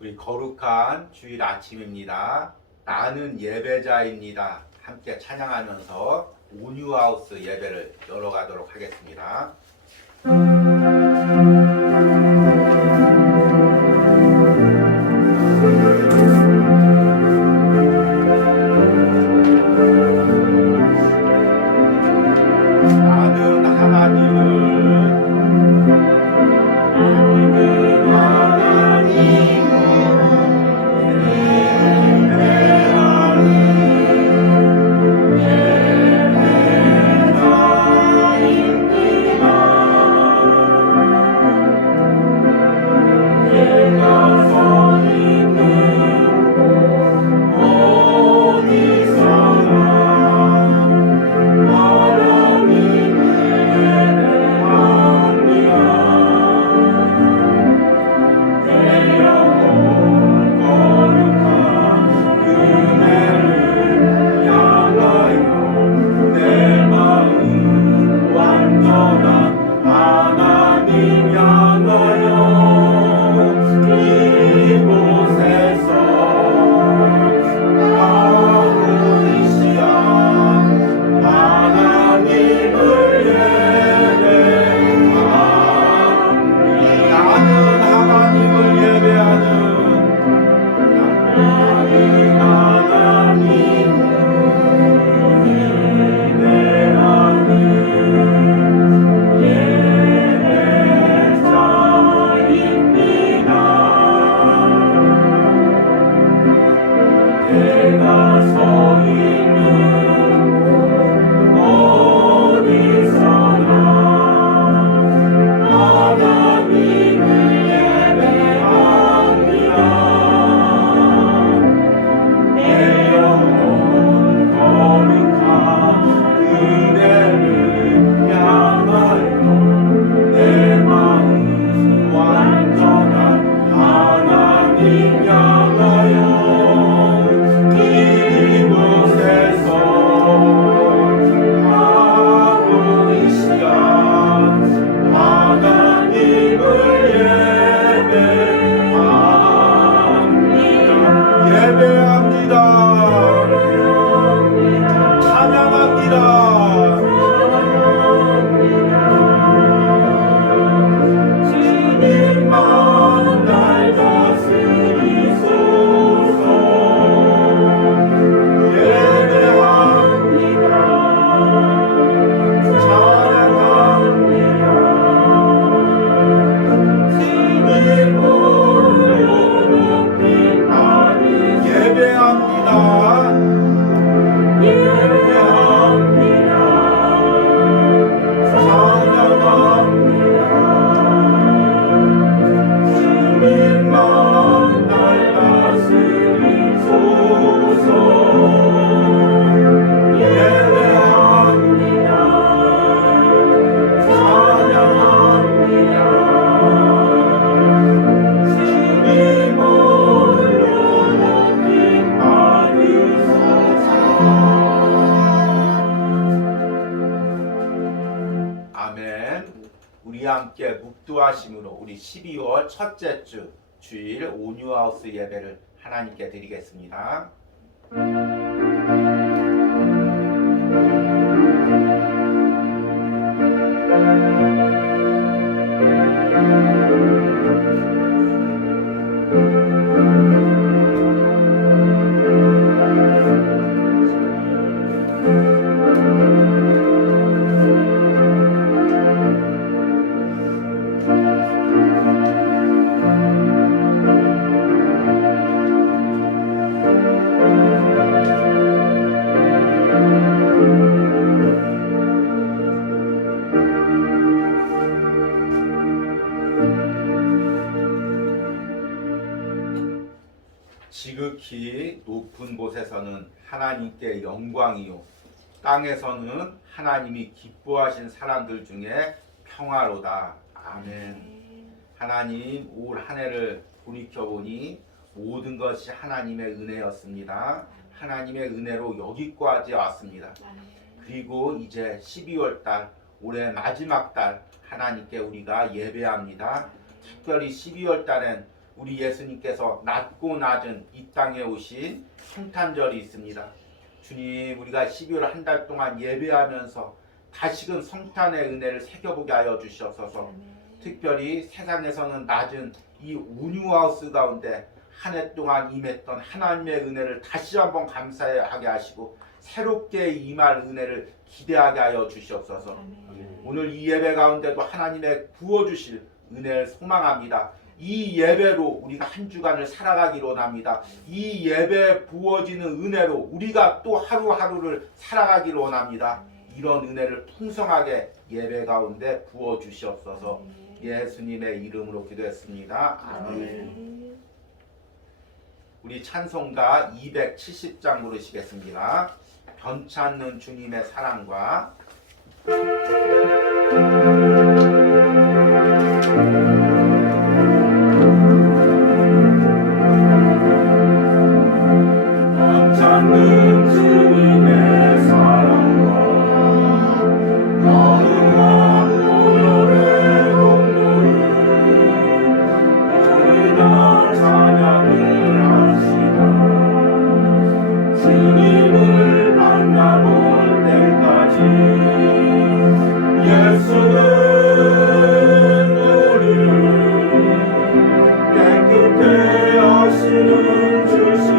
우리 거룩한 주일 아침입니다. 나는 예배자입니다. 함께 찬양하면서 온유하우스 예배를 열어가도록 하겠습니다. 나는 우리 함께 묵두하심으로 우리 12월 첫째 주 주일 온유하우스 예배를 하나님께 드리겠습니다. 지극히 높은 곳에서는 하나님께 영광이요 땅에서는 하나님이 기뻐하신 사람들 중에 평화로다. 아멘. 하나님, 올 한 해를 돌이켜보니 모든 것이 하나님의 은혜였습니다. 하나님의 은혜로 여기까지 왔습니다. 그리고 이제 12월 달, 올해 마지막 달 하나님께 우리가 예배합니다. 특별히 12월 달엔 우리 예수님께서 낮고 낮은 이 땅에 오신 성탄절이 있습니다. 주님, 우리가 12월 한 달 동안 예배하면서 다시금 성탄의 은혜를 새겨보게 하여 주시옵소서. 특별히 세상에서는 낮은 이 온유하우스 가운데 한 해 동안 임했던 하나님의 은혜를 다시 한번 감사하게 하시고 새롭게 임할 은혜를 기대하게 하여 주시옵소서. 오늘 이 예배 가운데도 하나님의 부어주실 은혜를 소망합니다. 이 예배로 우리가 한 주간을 살아가기로 원합니다. 이 예배에 부어지는 은혜로 우리가 또 하루하루를 살아가기로 원합니다. 이런 은혜를 풍성하게 예배 가운데 부어주시옵소서. 예수님의 이름으로 기도했습니다. 아멘. 우리 찬송가 270장 부르시겠습니다. 변찮는 주님의 사랑과 변찮는 주님의 사랑과 거룩한 보혈의 공로를 우리가 찬양을 합시다. 주님을 만나볼 때까지 예수는 우리를 깨끗게 하시는 주시니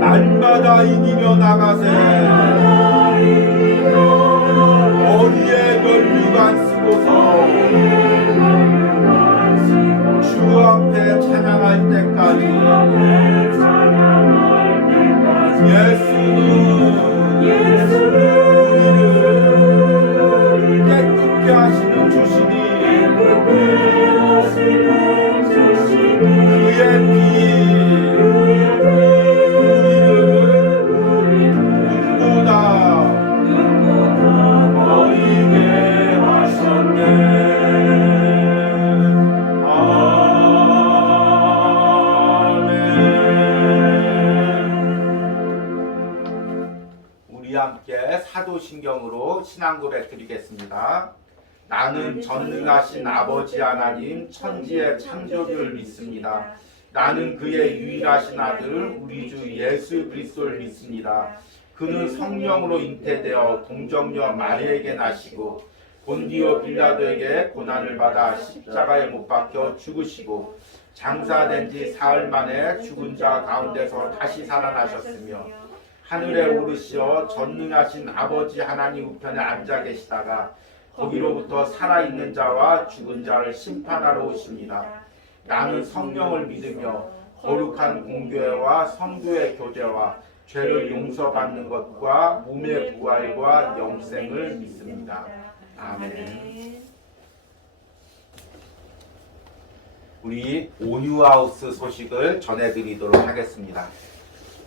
날마다 이기며 나가세. 머리에 면류관 쓰고서 주 앞에 찬양할 때까지 예수는 우리를 깨끗게 하시는 주시니 그의 피 사도신경으로 신앙고백 드리겠습니다. 나는 전능하신 아버지 하나님 천지의 창조주를 믿습니다. 나는 그의 유일하신 아들 우리 주 예수 그리스도를 믿습니다. 그는 성령으로 잉태되어 동정녀 마리에게 나시고 본디오 빌라도에게 고난을 받아 십자가에 못 박혀 죽으시고 장사된 지 사흘 만에 죽은 자 가운데서 다시 살아나셨으며 하늘에 오르시어 전능하신 아버지 하나님 우편에 앉아 계시다가 거기로부터 살아있는 자와 죽은 자를 심판하러 오십니다. 나는 성령을 믿으며 거룩한 공교회와 성도의 교제와 죄를 용서받는 것과 몸의 부활과 영생을 믿습니다. 아멘. 우리 온유하우스 소식을 전해드리도록 하겠습니다.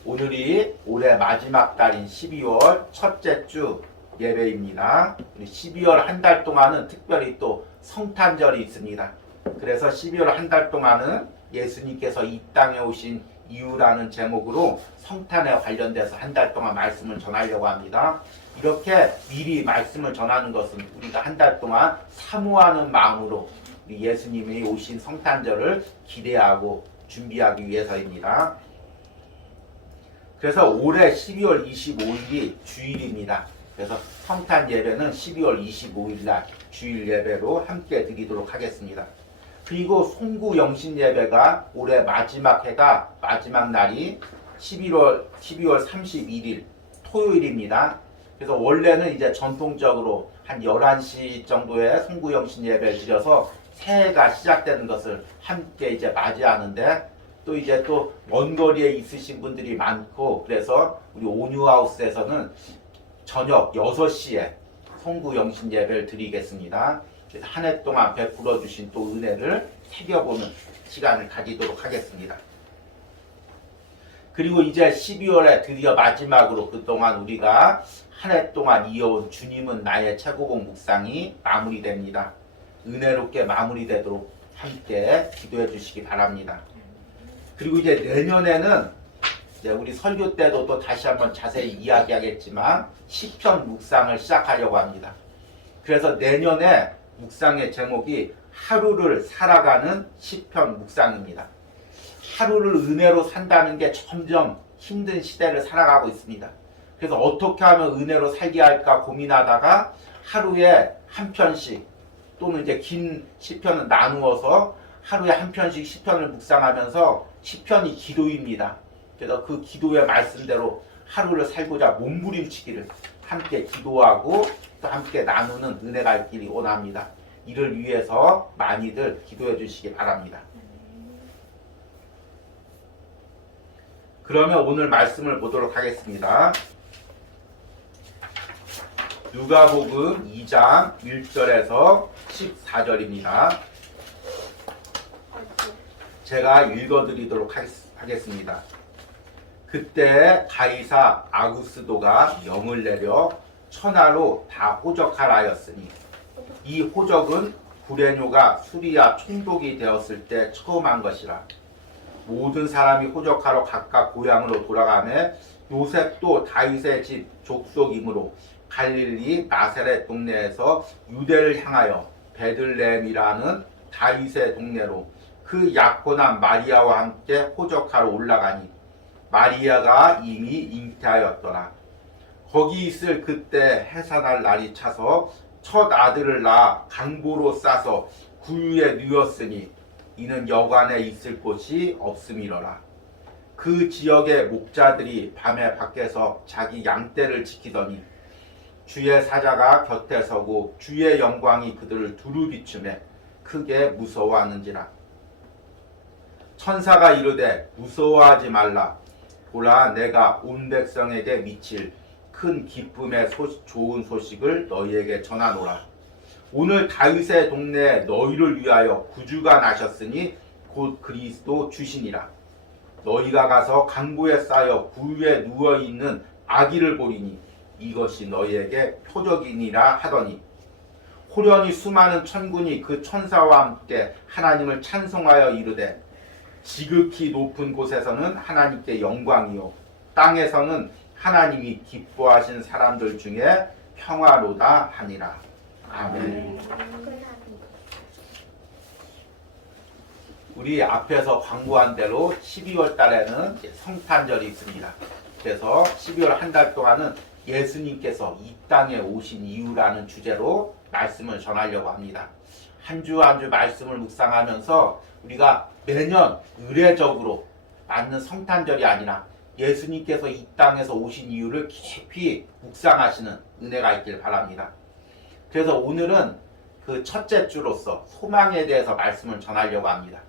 오늘이 올해 마지막 달인 12월 첫째 주 예배입니다. 우리 12월 한 달 동안은 특별히 또 성탄절이 있습니다. 그래서 12월 한 달 동안은 예수님께서 이 땅에 오신 이유라는 제목으로 성탄에 관련돼서 한 달 동안 말씀을 전하려고 합니다. 이렇게 미리 말씀을 전하는 것은 우리가 한 달 동안 사모하는 마음으로 우리 예수님이 오신 성탄절을 기대하고 준비하기 위해서입니다. 그래서 올해 12월 25일이 주일입니다. 그래서 성탄 예배는 12월 25일 날 주일 예배로 함께 드리도록 하겠습니다. 그리고 송구 영신 예배가 올해 마지막 해가 마지막 날이 12월 31일 토요일입니다. 그래서 원래는 이제 전통적으로 한 11시 정도에 송구 영신 예배를 드려서 새해가 시작되는 것을 함께 이제 맞이하는데 또 이제 또 먼 거리에 있으신 분들이 많고 그래서 우리 온유하우스에서는 저녁 6시에 송구 영신 예배를 드리겠습니다. 한 해 동안 베풀어 주신 또 은혜를 새겨보는 시간을 가지도록 하겠습니다. 그리고 이제 12월에 드디어 마지막으로 그동안 우리가 한 해 동안 이어온 주님은 나의 최고봉 묵상이 마무리됩니다. 은혜롭게 마무리되도록 함께 기도해 주시기 바랍니다. 그리고 이제 내년에는 이제 우리 설교 때도 또 다시 한번 자세히 이야기하겠지만 시편 묵상을 시작하려고 합니다. 그래서 내년에 묵상의 제목이 하루를 살아가는 시편 묵상입니다. 하루를 은혜로 산다는 게 점점 힘든 시대를 살아가고 있습니다. 그래서 어떻게 하면 은혜로 살게 할까 고민하다가 하루에 한 편씩 또는 이제 긴 시편을 나누어서 하루에 한 편씩 시편을 묵상하면서 시편이 기도입니다. 그래서 그 기도의 말씀대로 하루를 살고자 몸부림치기를 함께 기도하고 또 함께 나누는 은혜가 있기를 원합니다. 이를 위해서 많이들 기도해 주시기 바랍니다. 그러면 오늘 말씀을 보도록 하겠습니다. 누가복음 2장 1절에서 14절입니다. 제가 읽어드리도록 하겠습니다. 그때 가이사 아구스도가 명을 내려 천하로 다 호적하라 하였으니 이 호적은 구레뇨가 수리아 총독이 되었을 때 처음 한 것이라. 모든 사람이 호적하러 각각 고향으로 돌아가매 요셉도 다윗의 집 족속이므로 갈릴리 나사렛 동네에서 유대를 향하여 베들레헴이라는 다윗의 동네로 그 약혼한 마리아와 함께 호적하러 올라가니 마리아가 이미 잉태하였더라. 거기 있을 그때 해산할 날이 차서 첫 아들을 낳아 강보로 싸서 구유에 누웠으니 이는 여관에 있을 곳이 없음이러라. 그 지역의 목자들이 밤에 밖에서 자기 양떼를 지키더니 주의 사자가 곁에 서고 주의 영광이 그들을 두루 비추매 크게 무서워하는지라. 천사가 이르되 무서워하지 말라. 보라 내가 온 백성에게 미칠 큰 기쁨의 좋은 소식을 너희에게 전하노라. 오늘 다윗의 동네에 너희를 위하여 구주가 나셨으니 곧 그리스도 주시니라. 너희가 가서 강보에 쌓여 구유에 누워있는 아기를 보리니 이것이 너희에게 표적이니라 하더니 호련히 수많은 천군이 그 천사와 함께 하나님을 찬송하여 이르되 지극히 높은 곳에서는 하나님께 영광이요 땅에서는 하나님이 기뻐하신 사람들 중에 평화로다 하니라. 아멘. 우리 앞에서 광고한 대로 12월 달에는 성탄절이 있습니다. 그래서 12월 한 달 동안은 예수님께서 이 땅에 오신 이유라는 주제로 말씀을 전하려고 합니다. 한 주 한 주 말씀을 묵상하면서 우리가 매년 의례적으로 맞는 성탄절이 아니라 예수님께서 이 땅에서 오신 이유를 깊이 묵상하시는 은혜가 있길 바랍니다. 그래서 오늘은 그 첫째 주로서 소망에 대해서 말씀을 전하려고 합니다.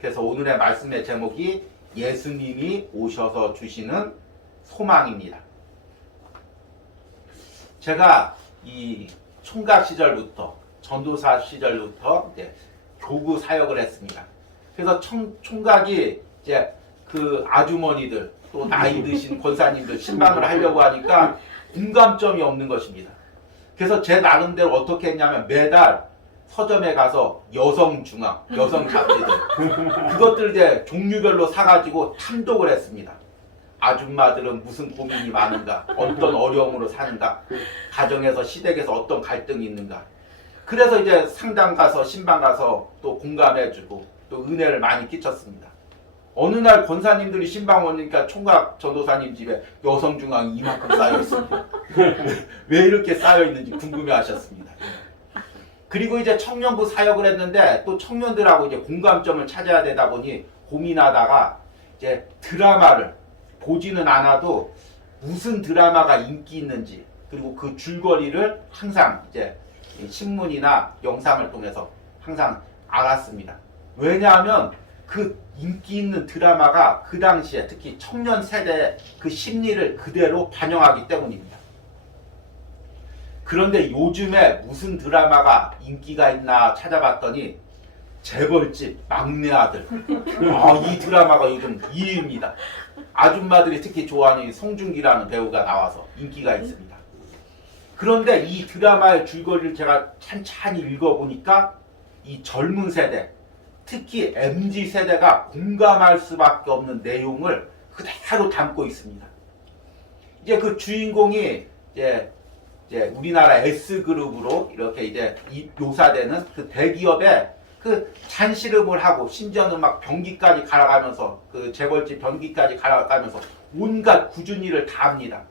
그래서 오늘의 말씀의 제목이 예수님이 오셔서 주시는 소망입니다. 제가 이 총각 시절부터 전도사 시절부터 이제 교구 사역을 했습니다. 그래서 총각이 이제 그 아주머니들 또 나이 드신 권사님들 신방을 하려고 하니까 공감점이 없는 것입니다. 그래서 제 나름대로 어떻게 했냐면 매달 서점에 가서 여성중앙, 여성 잡지들 그것들 이제 종류별로 사가지고 탐독을 했습니다. 아줌마들은 무슨 고민이 많은가, 어떤 어려움으로 사는가, 가정에서 시댁에서 어떤 갈등이 있는가. 그래서 이제 상당 가서 신방 가서 또 공감해주고 또 은혜를 많이 끼쳤습니다. 어느 날 권사님들이 신방 오니까 총각 전도사님 집에 여성중앙이 이만큼 쌓여 있습니다. 왜 이렇게 쌓여 있는지 궁금해하셨습니다. 그리고 이제 청년부 사역을 했는데 또 청년들하고 이제 공감점을 찾아야 되다 보니 고민하다가 이제 드라마를 보지는 않아도 무슨 드라마가 인기 있는지 그리고 그 줄거리를 항상 이제 신문이나 영상을 통해서 항상 알았습니다. 왜냐하면 그 인기 있는 드라마가 그 당시에 특히 청년 세대의 그 심리를 그대로 반영하기 때문입니다. 그런데 요즘에 무슨 드라마가 인기가 있나 찾아봤더니 재벌집 막내 아들. 이 드라마가 요즘 2위입니다. 아줌마들이 특히 좋아하는 송중기라는 배우가 나와서 인기가 있습니다. 그런데 이 드라마의 줄거리를 제가 찬찬히 읽어보니까 이 젊은 세대, 특히 MZ세대가 공감할 수밖에 없는 내용을 그대로 담고 있습니다. 이제 그 주인공이 이제 우리나라 S그룹으로 이렇게 이제 묘사되는 그 대기업에 그 잔시름을 하고 심지어는 막 변기까지 갈아가면서 그 재벌집 변기까지 갈아가면서 온갖 굳은 일을 다 합니다.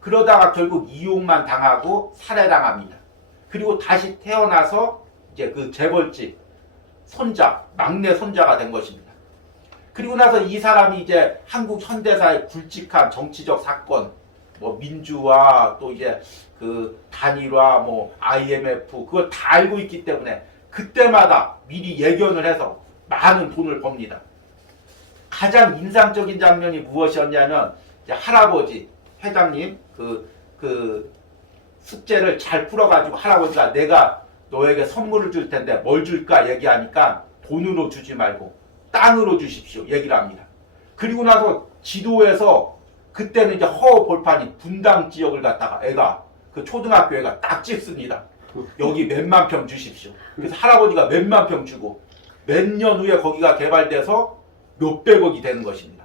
그러다가 결국 이용만 당하고 살해당합니다. 그리고 다시 태어나서 이제 그 재벌집 손자, 막내 손자가 된 것입니다. 그리고 나서 이 사람이 이제 한국 현대사의 굵직한 정치적 사건, 뭐 민주화, 또 이제 그 단일화, 뭐 IMF 그걸 다 알고 있기 때문에 그때마다 미리 예견을 해서 많은 돈을 법니다. 가장 인상적인 장면이 무엇이었냐면 이제 할아버지 회장님 그 숙제를 잘 풀어가지고 할아버지가 내가 너에게 선물을 줄 텐데 뭘 줄까 얘기하니까 돈으로 주지 말고 땅으로 주십시오 얘기를 합니다. 그리고 나서 지도에서 그때는 이제 허허벌판이 분당 지역을 갖다가 애가 그 초등학교 애가 딱 찍습니다. 여기 몇만 평 주십시오. 그래서 할아버지가 몇만 평 주고 몇 년 후에 거기가 개발돼서 몇백억이 되는 것입니다.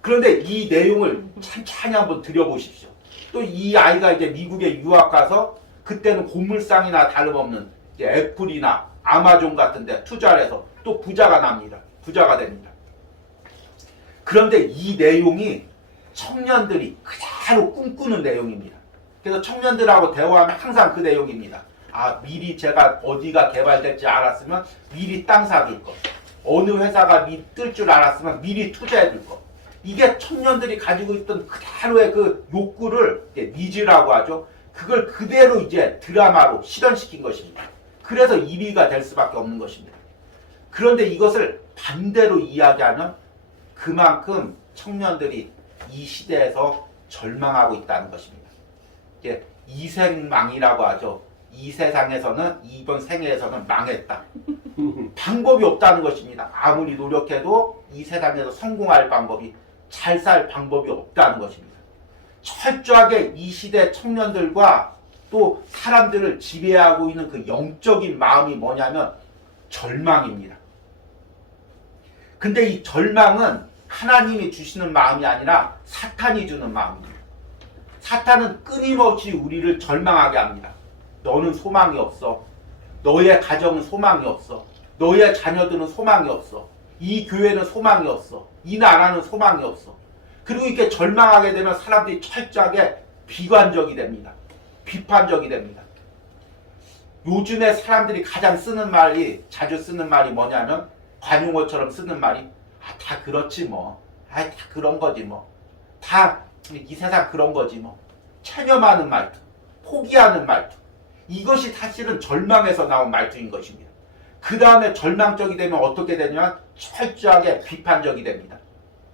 그런데 이 내용을 찬찬히 한번 들여보십시오. 또 이 아이가 이제 미국에 유학 가서 그때는 고물상이나 다름없는 이제 애플이나 아마존 같은 데 투자를 해서 또 부자가 납니다. 부자가 됩니다. 그런데 이 내용이 청년들이 그대로 꿈꾸는 내용입니다. 그래서 청년들하고 대화하면 항상 그 내용입니다. 미리 제가 어디가 개발될지 알았으면 미리 땅 사둘 것. 어느 회사가 뜰 줄 알았으면 미리 투자해둘 것. 이게 청년들이 가지고 있던 그대로의 그 욕구를 니즈라고 하죠. 그걸 그대로 이제 드라마로 실현시킨 것입니다. 그래서 1위가 될 수밖에 없는 것입니다. 그런데 이것을 반대로 이야기하면 그만큼 청년들이 이 시대에서 절망하고 있다는 것입니다. 이제 이생망이라고 하죠. 이 세상에서는 이번 생애에서는 망했다. 방법이 없다는 것입니다. 아무리 노력해도 이 세상에서 성공할 방법이 잘 살 방법이 없다는 것입니다. 철저하게 이 시대 청년들과 또 사람들을 지배하고 있는 그 영적인 마음이 뭐냐면 절망입니다. 근데 이 절망은 하나님이 주시는 마음이 아니라 사탄이 주는 마음입니다. 사탄은 끊임없이 우리를 절망하게 합니다. 너는 소망이 없어. 너의 가정은 소망이 없어. 너의 자녀들은 소망이 없어. 이 교회는 소망이 없어. 이 나라는 소망이 없어. 그리고 이렇게 절망하게 되면 사람들이 철저하게 비관적이 됩니다. 비판적이 됩니다. 요즘에 사람들이 가장 자주 쓰는 말이 뭐냐면 관용어처럼 쓰는 말이 다 그렇지 뭐. 다 그런 거지 뭐. 다 이 세상 그런 거지 뭐. 체념하는 말투, 포기하는 말투. 이것이 사실은 절망에서 나온 말투인 것입니다. 그 다음에 절망적이 되면 어떻게 되냐면 철저하게 비판적이 됩니다.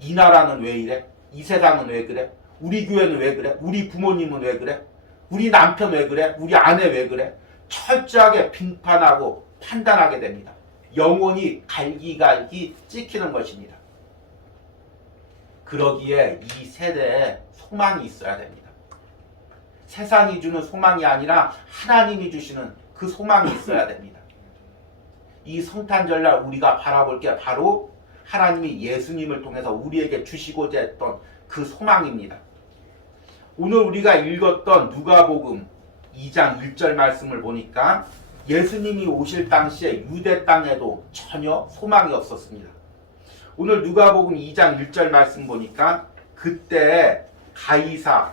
이 나라는 왜 이래? 이 세상은 왜 그래? 우리 교회는 왜 그래? 우리 부모님은 왜 그래? 우리 남편 왜 그래? 우리 아내 왜 그래? 철저하게 비판하고 판단하게 됩니다. 영혼이 갈기갈기 찍히는 것입니다. 그러기에 이 세대에 소망이 있어야 됩니다. 세상이 주는 소망이 아니라 하나님이 주시는 그 소망이 있어야 됩니다. 이 성탄절날 우리가 바라볼 게 바로 하나님이 예수님을 통해서 우리에게 주시고자 했던 그 소망입니다. 오늘 우리가 읽었던 누가복음 2장 1절 말씀을 보니까 예수님이 오실 당시에 유대 땅에도 전혀 소망이 없었습니다. 오늘 누가복음 2장 1절 말씀 보니까 그때 가이사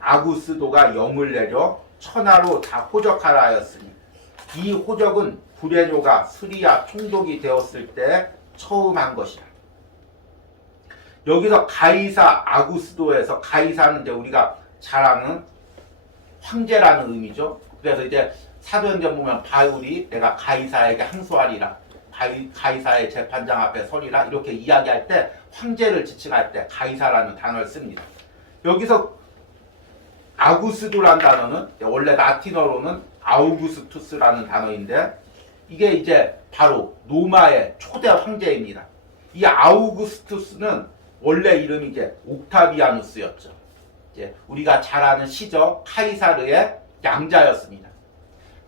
아구스도가 영을 내려 천하로 다 호적하라 하였으니 이 호적은 불의료가 수리아 총독이 되었을 때 처음 한 것이다. 여기서 가이사 아구스도에서 가이사는 이제 우리가 잘 아는 황제라는 의미죠. 그래서 이제 사도행전 보면 바울이 내가 가이사에게 항소하리라, 가이사의 재판장 앞에 서리라 이렇게 이야기할 때 황제를 지칭할 때 가이사라는 단어를 씁니다. 여기서 아구스도라는 단어는 원래 라틴어로는 아우구스투스라는 단어인데 이게 이제 바로 로마의 초대 황제입니다. 이 아우구스투스는 원래 이름이 이제 옥타비아누스였죠. 이제 우리가 잘 아는 시저 카이사르의 양자였습니다.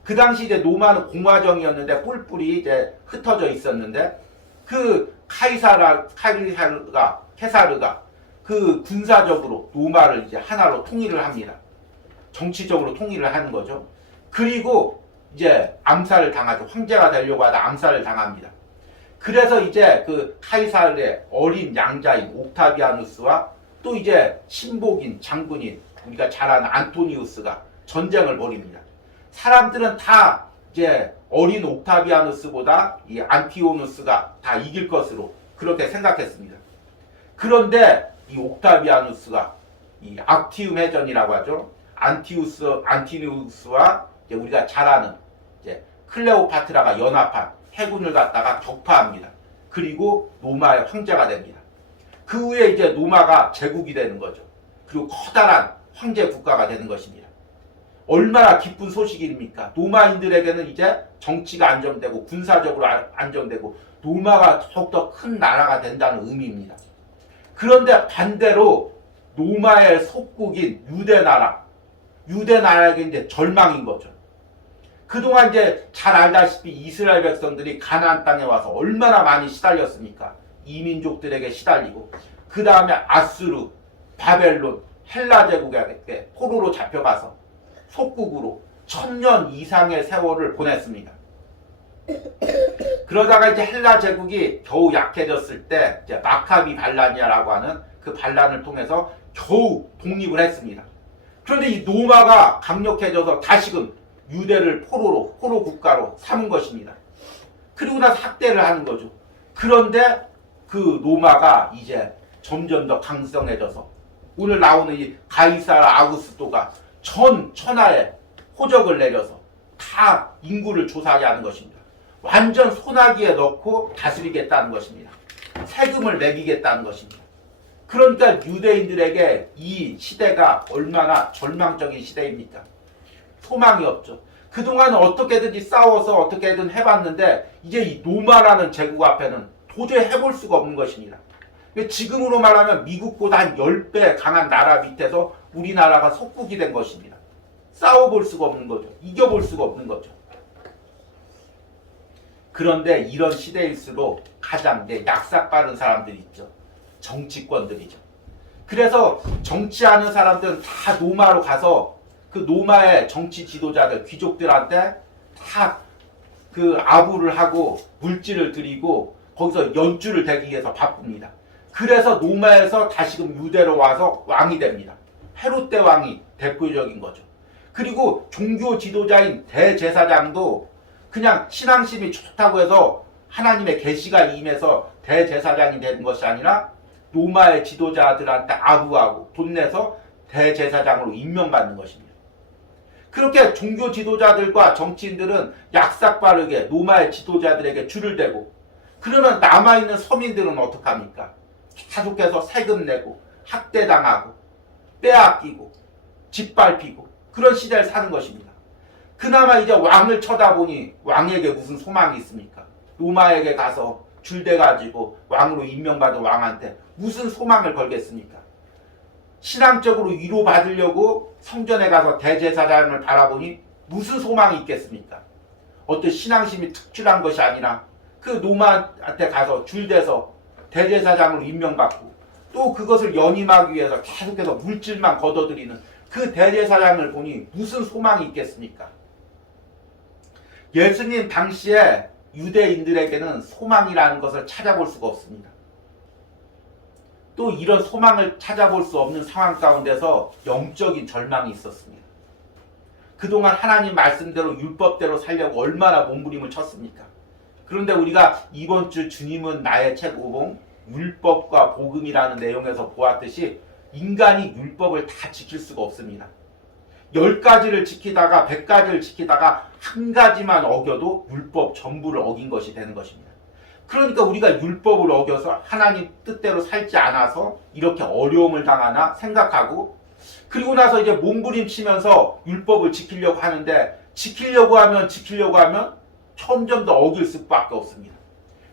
그 당시 이제 로마는 공화정이었는데 뿔뿔이 이제 흩어져 있었는데 그 케사르가 그 군사적으로 로마를 이제 하나로 통일을 합니다. 정치적으로 통일을 하는 거죠. 그리고 이제 암살을 당하죠. 황제가 되려고 하다 암살을 당합니다. 그래서 이제 그 카이사르의 어린 양자인 옥타비아누스와 또 이제 신복인 장군인 우리가 잘 아는 안토니우스가 전쟁을 벌입니다. 사람들은 다 이제 어린 옥타비아누스보다 이 안티오누스가 다 이길 것으로 그렇게 생각했습니다. 그런데 이 옥타비아누스가 이 악티움 해전이라고 하죠. 안티누스와 이제 우리가 잘 아는 이제 클레오파트라가 연합한 해군을 갖다가 격파합니다. 그리고 로마의 황제가 됩니다. 그 후에 이제 로마가 제국이 되는 거죠. 그리고 커다란 황제 국가가 되는 것입니다. 얼마나 기쁜 소식입니까? 로마인들에게는 이제 정치가 안정되고 군사적으로 안정되고 로마가 더욱더 큰 나라가 된다는 의미입니다. 그런데 반대로 로마의 속국인 유대나라에게 이제 절망인 거죠. 그동안 이제 잘 알다시피 이스라엘 백성들이 가나안 땅에 와서 얼마나 많이 시달렸습니까? 이민족들에게 시달리고 그 다음에 아수르, 바벨론, 헬라 제국에게 포로로 잡혀가서 속국으로 1000년 이상의 세월을 보냈습니다. 그러다가 이제 헬라 제국이 겨우 약해졌을 때 이제 마카비 반란이라고 하는 그 반란을 통해서 겨우 독립을 했습니다. 그런데 이 로마가 강력해져서 다시금 유대를 포로 국가로 삼은 것입니다. 그리고 나서 학대를 하는 거죠. 그런데 그 로마가 이제 점점 더 강성해져서 오늘 나오는 이 가이사라 아구스토가 전 천하에 호적을 내려서 다 인구를 조사하게 하는 것입니다. 완전 소나기에 넣고 다스리겠다는 것입니다. 세금을 매기겠다는 것입니다. 그러니까 유대인들에게 이 시대가 얼마나 절망적인 시대입니까? 소망이 없죠. 그동안 어떻게든지 싸워서 어떻게든 해봤는데 이제 이 로마라는 제국 앞에는 도저히 해볼 수가 없는 것입니다. 지금으로 말하면 미국보다 한 10배 강한 나라 밑에서 우리나라가 속국이 된 것입니다. 싸워볼 수가 없는 거죠. 이겨볼 수가 없는 거죠. 그런데 이런 시대일수록 가장 약삭 빠른 사람들이 있죠. 정치권들이죠. 그래서 정치하는 사람들은 다 로마로 가서 그 로마의 정치 지도자들, 귀족들한테 다 그 아부를 하고 물질을 드리고 거기서 연주를 대기 위해서 바쁩니다. 그래서 로마에서 다시금 유대로 와서 왕이 됩니다. 헤롯 대왕이 대표적인 거죠. 그리고 종교 지도자인 대제사장도 그냥 신앙심이 좋다고 해서 하나님의 계시가 임해서 대제사장이 되는 것이 아니라 로마의 지도자들한테 아부하고 돈 내서 대제사장으로 임명받는 것입니다. 그렇게 종교 지도자들과 정치인들은 약삭빠르게 로마의 지도자들에게 줄을 대고 그러면 남아있는 서민들은 어떡합니까? 계속해서 세금 내고 학대당하고 빼앗기고 짓밟히고 그런 시대를 사는 것입니다. 그나마 이제 왕을 쳐다보니 왕에게 무슨 소망이 있습니까? 로마에게 가서 줄대가지고 왕으로 임명받은 왕한테 무슨 소망을 걸겠습니까? 신앙적으로 위로받으려고 성전에 가서 대제사장을 바라보니 무슨 소망이 있겠습니까? 어떤 신앙심이 특출한 것이 아니라 그 노마한테 가서 줄대서 대제사장으로 임명받고 또 그것을 연임하기 위해서 계속해서 물질만 걷어들이는 그 대제사장을 보니 무슨 소망이 있겠습니까? 예수님 당시에 유대인들에게는 소망이라는 것을 찾아볼 수가 없습니다. 또 이런 소망을 찾아볼 수 없는 상황 가운데서 영적인 절망이 있었습니다. 그동안 하나님 말씀대로 율법대로 살려고 얼마나 몸부림을 쳤습니까? 그런데 우리가 이번 주 주님은 나의 책 5봉 율법과 복음이라는 내용에서 보았듯이 인간이 율법을 다 지킬 수가 없습니다. 10가지를 지키다가 100가지를 지키다가 한 가지만 어겨도 율법 전부를 어긴 것이 되는 것입니다. 그러니까 우리가 율법을 어겨서 하나님 뜻대로 살지 않아서 이렇게 어려움을 당하나 생각하고 그리고 나서 이제 몸부림치면서 율법을 지키려고 하는데 지키려고 하면 점점 더 어길 수밖에 없습니다.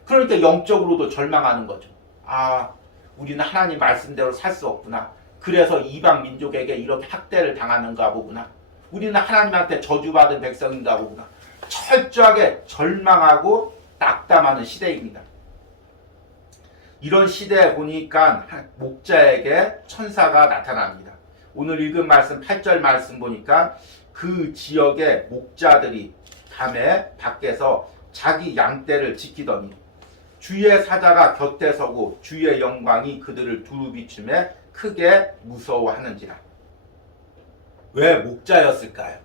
그러니까 영적으로도 절망하는 거죠. 아, 우리는 하나님 말씀대로 살 수 없구나. 그래서 이방 민족에게 이렇게 학대를 당하는가 보구나. 우리는 하나님한테 저주받은 백성인가 보구나. 철저하게 절망하고 낙담하는 시대입니다. 이런 시대에 보니까 목자에게 천사가 나타납니다. 오늘 읽은 말씀 8절 말씀 보니까 그 지역의 목자들이 밤에 밖에서 자기 양떼를 지키더니 주의 사자가 곁에 서고 주의 영광이 그들을 두루 비추며 크게 무서워하는지라. 왜 목자였을까요?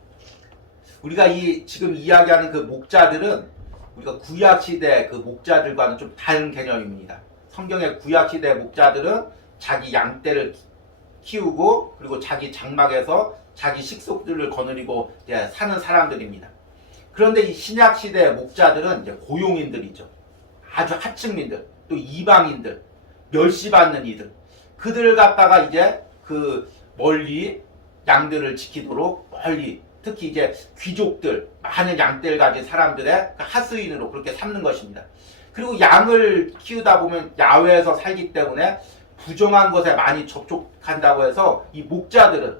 우리가 지금 이야기하는 그 목자들은 우리가 구약시대 그 목자들과는 좀 다른 개념입니다. 성경의 구약시대 목자들은 자기 양떼를 키우고 그리고 자기 장막에서 자기 식속들을 거느리고 사는 사람들입니다. 그런데 이 신약시대 목자들은 이제 고용인들이죠. 아주 하층민들, 또 이방인들, 멸시받는 이들. 그들을 갖다가 이제 그 멀리 양들을 지키도록 멀리 특히 이제 귀족들, 많은 양떼를 가진 사람들의 하수인으로 그렇게 삼는 것입니다. 그리고 양을 키우다 보면 야외에서 살기 때문에 부정한 것에 많이 접촉한다고 해서 이 목자들은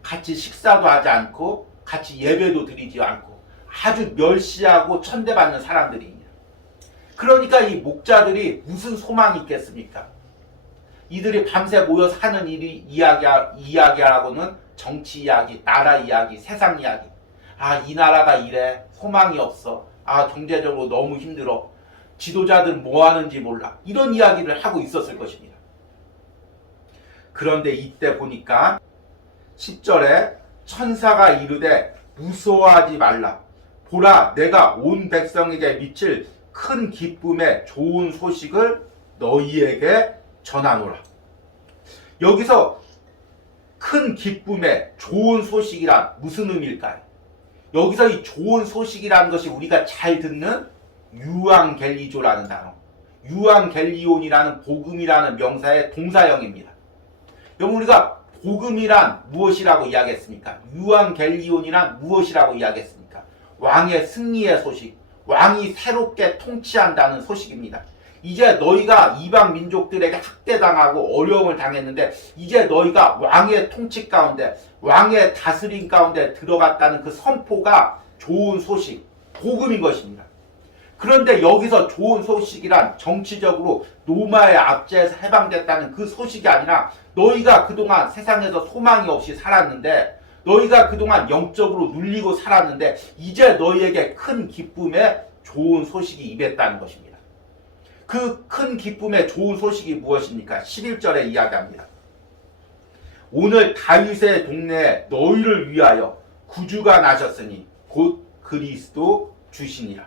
같이 식사도 하지 않고 같이 예배도 드리지 않고 아주 멸시하고 천대받는 사람들입니다. 그러니까 이 목자들이 무슨 소망이 있겠습니까? 이들이 밤새 모여서 하는 이야기하고는 정치 이야기, 나라 이야기, 세상 이야기. 아, 이 나라가 이래. 소망이 없어. 아, 경제적으로 너무 힘들어. 지도자들은 뭐 하는지 몰라. 이런 이야기를 하고 있었을 것입니다. 그런데 이때 보니까 10절에 천사가 이르되 무서워하지 말라. 보라, 내가 온 백성에게 미칠 큰 기쁨의 좋은 소식을 너희에게 전하노라. 여기서 큰 기쁨의 좋은 소식이란 무슨 의미일까요? 여기서 이 좋은 소식이라는 것이 우리가 잘 듣는 유앙겔리조라는 단어, 유앙겔리온이라는 복음이라는 명사의 동사형입니다. 여러분, 우리가 복음이란 무엇이라고 이야기했습니까? 유앙겔리온이란 무엇이라고 이야기했습니까? 왕의 승리의 소식, 왕이 새롭게 통치한다는 소식입니다. 이제 너희가 이방 민족들에게 학대당하고 어려움을 당했는데 이제 너희가 왕의 통치 가운데, 왕의 다스림 가운데 들어갔다는 그 선포가 좋은 소식, 복음인 것입니다. 그런데 여기서 좋은 소식이란 정치적으로 로마의 압제에서 해방됐다는 그 소식이 아니라 너희가 그동안 세상에서 소망이 없이 살았는데, 너희가 그동안 영적으로 눌리고 살았는데 이제 너희에게 큰 기쁨의 좋은 소식이 임했다는 것입니다. 그 큰 기쁨의 좋은 소식이 무엇입니까? 11절에 이야기합니다. 오늘 다윗의 동네에 너희를 위하여 구주가 나셨으니 곧 그리스도 주시니라.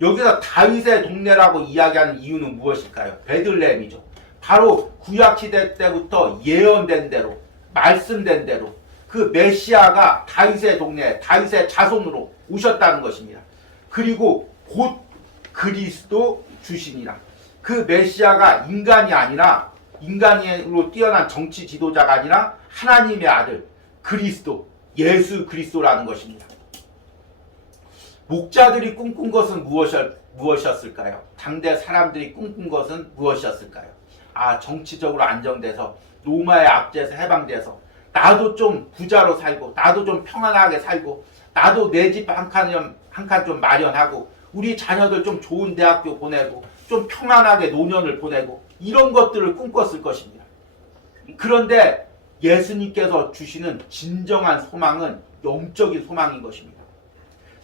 여기서 다윗의 동네라고 이야기하는 이유는 무엇일까요? 베들레헴이죠. 바로 구약시대 때부터 예언된 대로, 말씀된 대로 그 메시아가 다윗의 동네, 다윗의 자손으로 오셨다는 것입니다. 그리고 곧 그리스도 주시니라. 그 메시아가 인간이 아니라, 인간으로 뛰어난 정치 지도자가 아니라 하나님의 아들 그리스도, 예수 그리스도라는 것입니다. 목자들이 꿈꾼 것은 무엇이었을까요? 당대 사람들이 꿈꾼 것은 무엇이었을까요? 정치적으로 안정돼서 로마의 압제에서 해방돼서 나도 좀 부자로 살고 나도 좀 평안하게 살고 나도 내 집 한 칸 좀 마련하고 우리 자녀들 좀 좋은 대학교 보내고 좀 평안하게 노년을 보내고 이런 것들을 꿈꿨을 것입니다. 그런데 예수님께서 주시는 진정한 소망은 영적인 소망인 것입니다.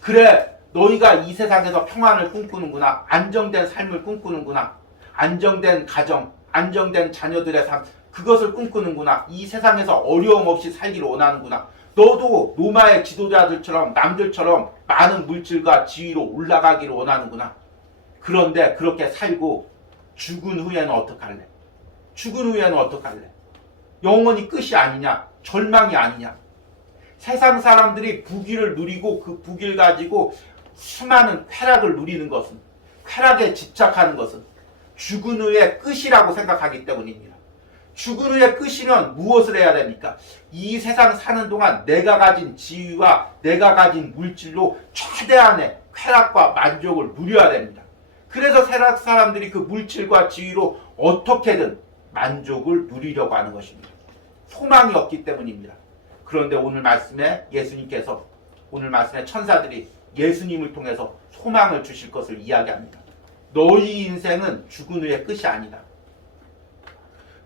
그래, 너희가 이 세상에서 평안을 꿈꾸는구나. 안정된 삶을 꿈꾸는구나. 안정된 가정, 안정된 자녀들의 삶, 그것을 꿈꾸는구나. 이 세상에서 어려움 없이 살기를 원하는구나. 너도 로마의 지도자들처럼 남들처럼 많은 물질과 지위로 올라가기를 원하는구나. 그런데 그렇게 살고 죽은 후에는 어떡할래? 죽은 후에는 어떡할래? 영원히 끝이 아니냐? 절망이 아니냐? 세상 사람들이 부귀를 누리고 그 부귀를 가지고 수많은 쾌락을 누리는 것은, 쾌락에 집착하는 것은 죽은 후의 끝이라고 생각하기 때문입니다. 죽은 후의 끝이면 무엇을 해야 됩니까? 이 세상 사는 동안 내가 가진 지위와 내가 가진 물질로 최대한의 쾌락과 만족을 누려야 됩니다. 그래서 세상 사람들이 그 물질과 지위로 어떻게든 만족을 누리려고 하는 것입니다. 소망이 없기 때문입니다. 그런데 오늘 말씀에 예수님께서, 오늘 말씀에 천사들이 예수님을 통해서 소망을 주실 것을 이야기합니다. 너희 인생은 죽은 후의 끝이 아니다.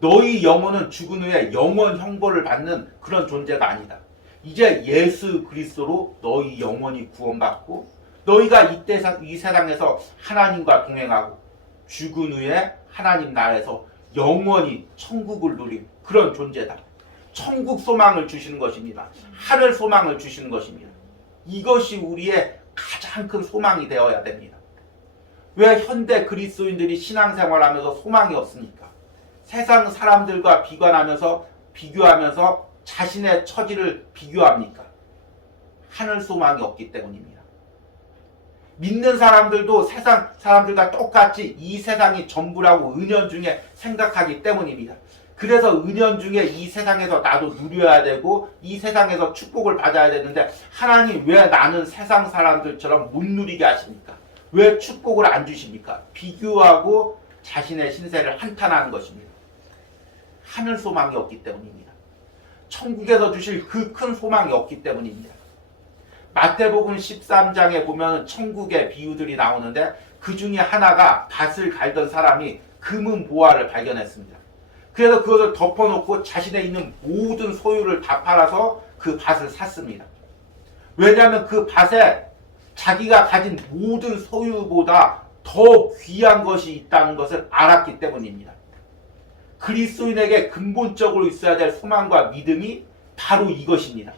너희 영혼은 죽은 후에 영원 형벌을 받는 그런 존재가 아니다. 이제 예수 그리스도로 너희 영혼이 구원받고 너희가 이 세상에서 하나님과 동행하고 죽은 후에 하나님 나라에서 영원히 천국을 누릴 그런 존재다. 천국 소망을 주시는 것입니다. 하늘 소망을 주시는 것입니다. 이것이 우리의 가장 큰 소망이 되어야 됩니다. 왜 현대 그리스도인들이 신앙생활하면서 소망이 없습니까? 세상 사람들과 비교하면서 자신의 처지를 비교합니까? 하늘 소망이 없기 때문입니다. 믿는 사람들도 세상 사람들과 똑같이 이 세상이 전부라고 은연중에 생각하기 때문입니다. 그래서 은연중에 이 세상에서 나도 누려야 되고 이 세상에서 축복을 받아야 되는데 하나님 왜 나는 세상 사람들처럼 못 누리게 하십니까? 왜 축복을 안 주십니까? 비교하고 자신의 신세를 한탄하는 것입니다. 하늘 소망이 없기 때문입니다. 천국에서 주실 그 큰 소망이 없기 때문입니다. 마태복음 13장에 보면 천국의 비유들이 나오는데 그 중에 하나가 밭을 갈던 사람이 금은 보화를 발견했습니다. 그래서 그것을 덮어놓고 자신의 있는 모든 소유를 다 팔아서 그 밭을 샀습니다. 왜냐하면 그 밭에 자기가 가진 모든 소유보다 더 귀한 것이 있다는 것을 알았기 때문입니다. 그리스도인에게 근본적으로 있어야 될 소망과 믿음이 바로 이것입니다.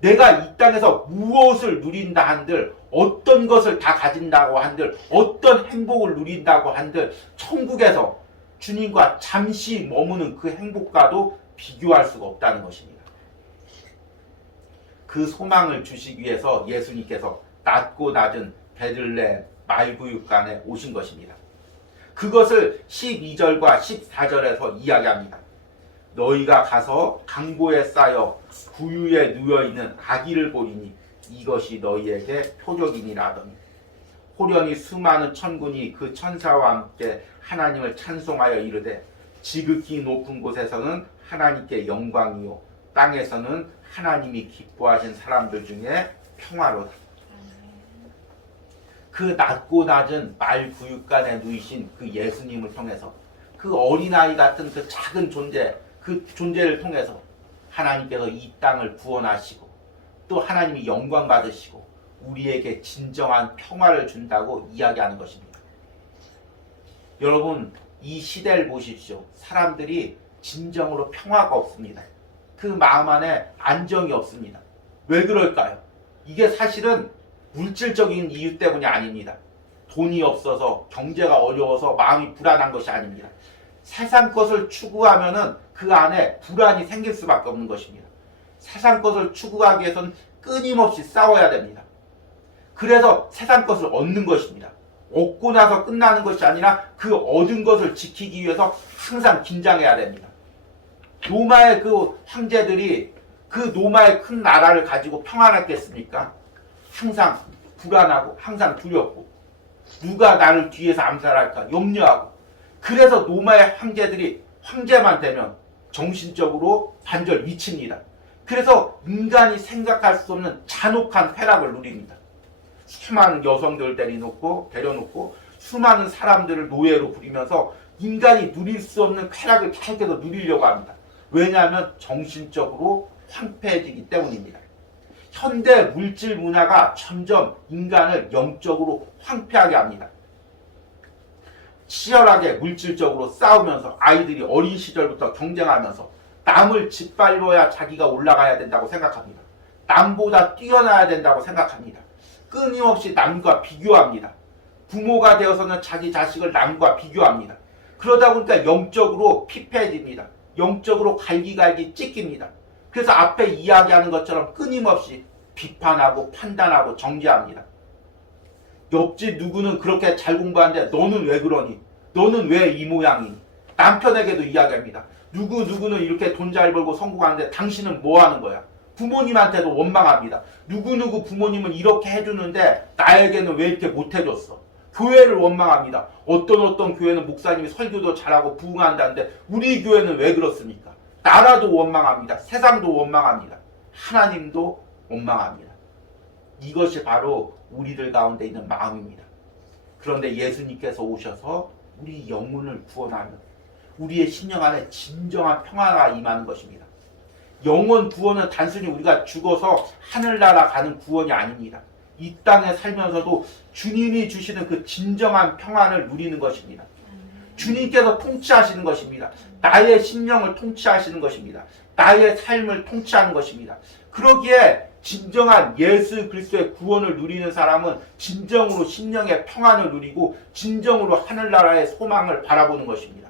내가 이 땅에서 무엇을 누린다 한들, 어떤 것을 다 가진다고 한들, 어떤 행복을 누린다고 한들 천국에서 주님과 잠시 머무는 그 행복과도 비교할 수가 없다는 것입니다. 그 소망을 주시기 위해서 예수님께서 낮고 낮은 베들레헴 말구육간에 오신 것입니다. 그것을 12절과 14절에서 이야기합니다. 너희가 가서 강보에 쌓여 구유에 누워있는 아기를 보리니 이것이 너희에게 표적이니라 하더니 호련히 수많은 천군이 그 천사와 함께 하나님을 찬송하여 이르되 지극히 높은 곳에서는 하나님께 영광이요 땅에서는 하나님이 기뻐하신 사람들 중에 평화로다. 그 낮고 낮은 말구육간에 누이신 그 예수님을 통해서 그 어린아이 같은 그 작은 존재, 그 존재를 통해서 하나님께서 이 땅을 구원하시고 또 하나님이 영광 받으시고 우리에게 진정한 평화를 준다고 이야기하는 것입니다. 여러분, 이 시대를 보십시오. 사람들이 진정으로 평화가 없습니다. 그 마음 안에 안정이 없습니다. 왜 그럴까요? 이게 사실은 물질적인 이유 때문이 아닙니다. 돈이 없어서 경제가 어려워서 마음이 불안한 것이 아닙니다. 세상 것을 추구하면은 그 안에 불안이 생길 수밖에 없는 것입니다. 세상 것을 추구하기 위해서는 끊임없이 싸워야 됩니다. 그래서 세상 것을 얻는 것입니다. 얻고 나서 끝나는 것이 아니라 그 얻은 것을 지키기 위해서 항상 긴장해야 됩니다. 로마의 그 황제들이 그 로마의 큰 나라를 가지고 평안했겠습니까? 항상 불안하고 항상 두렵고 누가 나를 뒤에서 암살할까 염려하고 그래서 로마의 황제들이 황제만 되면 정신적으로 반절 미칩니다. 그래서 인간이 생각할 수 없는 잔혹한 쾌락을 누립니다. 수많은 여성들을 데려놓고 수많은 사람들을 노예로 부리면서 인간이 누릴 수 없는 쾌락을 계속해서 누리려고 합니다. 왜냐하면 정신적으로 황폐해지기 때문입니다. 현대 물질 문화가 점점 인간을 영적으로 황폐하게 합니다. 치열하게 물질적으로 싸우면서 아이들이 어린 시절부터 경쟁하면서 남을 짓밟아야 자기가 올라가야 된다고 생각합니다. 남보다 뛰어나야 된다고 생각합니다. 끊임없이 남과 비교합니다. 부모가 되어서는 자기 자식을 남과 비교합니다. 그러다 보니까 영적으로 피폐해집니다. 영적으로 갈기갈기 찢깁니다. 그래서 앞에 이야기하는 것처럼 끊임없이 비판하고 판단하고 정죄합니다. 옆집 누구는 그렇게 잘 공부하는데 너는 왜 그러니? 너는 왜 이 모양이니? 남편에게도 이야기합니다. 누구는 이렇게 돈 잘 벌고 성공하는데 당신은 뭐 하는 거야? 부모님한테도 원망합니다. 누구누구 부모님은 이렇게 해주는데 나에게는 왜 이렇게 못 해줬어? 교회를 원망합니다. 어떤 교회는 목사님이 설교도 잘하고 부흥한다는데 우리 교회는 왜 그렇습니까? 나라도 원망합니다. 세상도 원망합니다. 하나님도 원망합니다. 이것이 바로 우리들 가운데 있는 마음입니다. 그런데 예수님께서 오셔서 우리 영혼을 구원하며 우리의 심령 안에 진정한 평화가 임하는 것입니다. 영혼 구원은 단순히 우리가 죽어서 하늘나라 가는 구원이 아닙니다. 이 땅에 살면서도 주님이 주시는 그 진정한 평안을 누리는 것입니다. 주님께서 통치하시는 것입니다. 나의 심령을 통치하시는 것입니다. 나의 삶을 통치하는 것입니다. 그러기에 진정한 예수 그리스도의 구원을 누리는 사람은 진정으로 심령의 평안을 누리고 진정으로 하늘나라의 소망을 바라보는 것입니다.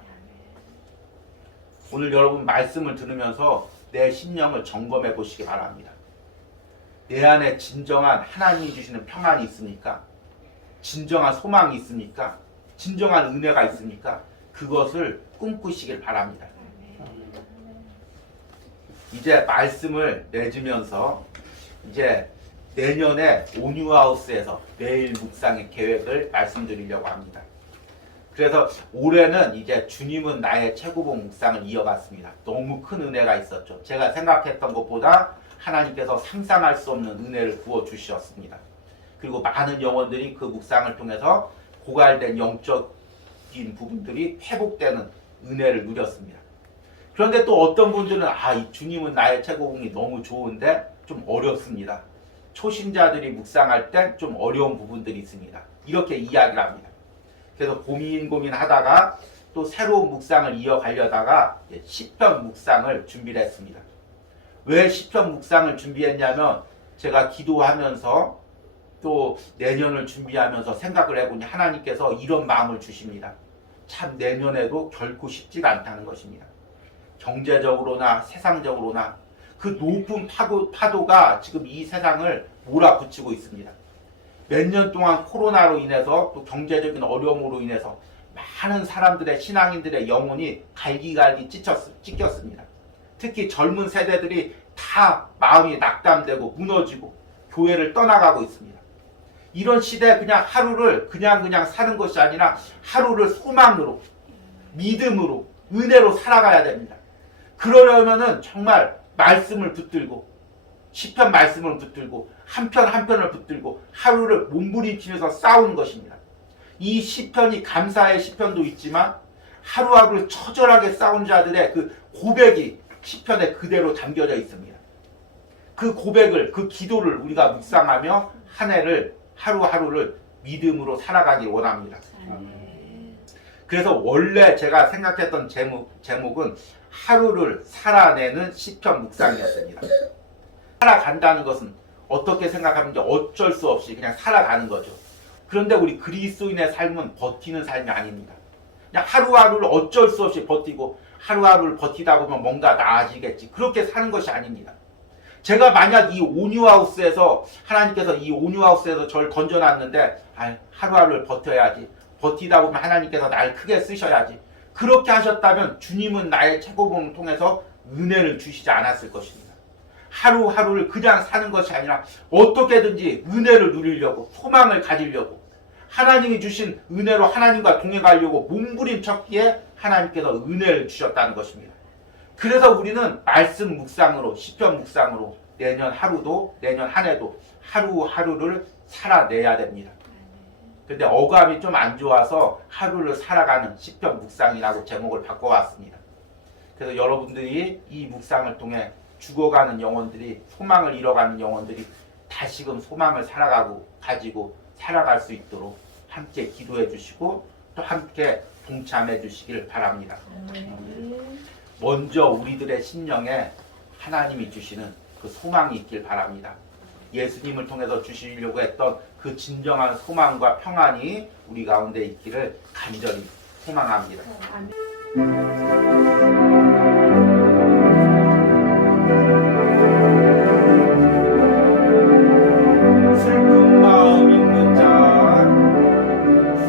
오늘 여러분 말씀을 들으면서 내 심령을 점검해 보시기 바랍니다. 내 안에 진정한 하나님이 주시는 평안이 있습니까? 진정한 소망이 있습니까? 진정한 은혜가 있습니까? 그것을 꿈꾸시길 바랍니다. 이제 말씀을 맺으면서 이제 내년에 온유하우스에서 매일 묵상의 계획을 말씀드리려고 합니다. 그래서 올해는 이제 주님은 나의 최고봉 묵상을 이어갔습니다. 너무 큰 은혜가 있었죠. 제가 생각했던 것보다 하나님께서 상상할 수 없는 은혜를 부어주셨습니다. 그리고 많은 영혼들이 그 묵상을 통해서 고갈된 영적인 부분들이 회복되는 은혜를 누렸습니다. 그런데 또 어떤 분들은 이 주님은 나의 최고봉이 너무 좋은데 좀 어렵습니다. 초신자들이 묵상할 때 좀 어려운 부분들이 있습니다. 이렇게 이야기를 합니다. 그래서 고민하다가 또 새로운 묵상을 이어가려다가 시편 묵상을 준비를 했습니다. 왜 시편 묵상을 준비했냐면 제가 기도하면서 또 내년을 준비하면서 생각을 해보니 하나님께서 이런 마음을 주십니다. 참 내년에도 결코 쉽지가 않다는 것입니다. 경제적으로나 세상적으로나 그 높은 파도가 지금 이 세상을 몰아붙이고 있습니다. 몇 년 동안 코로나로 인해서 또 경제적인 어려움으로 인해서 많은 사람들의 신앙인들의 영혼이 갈기갈기 찢겼습니다. 특히 젊은 세대들이 다 마음이 낙담되고 무너지고 교회를 떠나가고 있습니다. 이런 시대에 그냥 하루를 그냥 사는 것이 아니라 하루를 소망으로 믿음으로 은혜로 살아가야 됩니다. 그러려면은 정말 말씀을 붙들고 시편 말씀을 붙들고 한 편을 붙들고 하루를 몸부림치면서 싸우는 것입니다. 이 시편이 감사의 시편도 있지만 하루하루를 처절하게 싸운 자들의 그 고백이 시편에 그대로 담겨져 있습니다. 그 고백을 그 기도를 우리가 묵상하며 한 해를 하루하루를 믿음으로 살아가길 원합니다. 그래서 원래 제가 생각했던 제목은 하루를 살아내는 시편 묵상이었습니다. 살아간다는 것은 어떻게 생각하면 어쩔 수 없이 그냥 살아가는 거죠. 그런데 우리 그리스도인의 삶은 버티는 삶이 아닙니다. 그냥 하루하루를 어쩔 수 없이 버티고 하루하루를 버티다 보면 뭔가 나아지겠지. 그렇게 사는 것이 아닙니다. 제가 만약 이 온유하우스에서 하나님께서 이 온유하우스에서 저를 던져놨는데 하루하루를 버텨야지. 버티다 보면 하나님께서 나를 크게 쓰셔야지. 그렇게 하셨다면 주님은 나의 최고봉을 통해서 은혜를 주시지 않았을 것입니다. 하루하루를 그냥 사는 것이 아니라 어떻게든지 은혜를 누리려고 소망을 가지려고 하나님이 주신 은혜로 하나님과 동행하려고 몸부림쳤기에 하나님께서 은혜를 주셨다는 것입니다. 그래서 우리는 말씀 묵상으로, 시편 묵상으로 내년 하루도, 내년 한 해도 하루하루를 살아내야 됩니다. 근데 어감이 좀 안 좋아서 하루를 살아가는 시편 묵상이라고 제목을 바꿔왔습니다. 그래서 여러분들이 이 묵상을 통해 죽어가는 영혼들이, 소망을 잃어가는 영혼들이 다시금 소망을 가지고 살아갈 수 있도록 함께 기도해 주시고 또 함께 동참해 주시길 바랍니다. 먼저 우리들의 심령에 하나님이 주시는 그 소망이 있길 바랍니다. 예수님을 통해서 주시려고 했던 그 진정한 소망과 평안이 우리 가운데 있기를 간절히 소망합니다. 슬픈 마음 있는 자,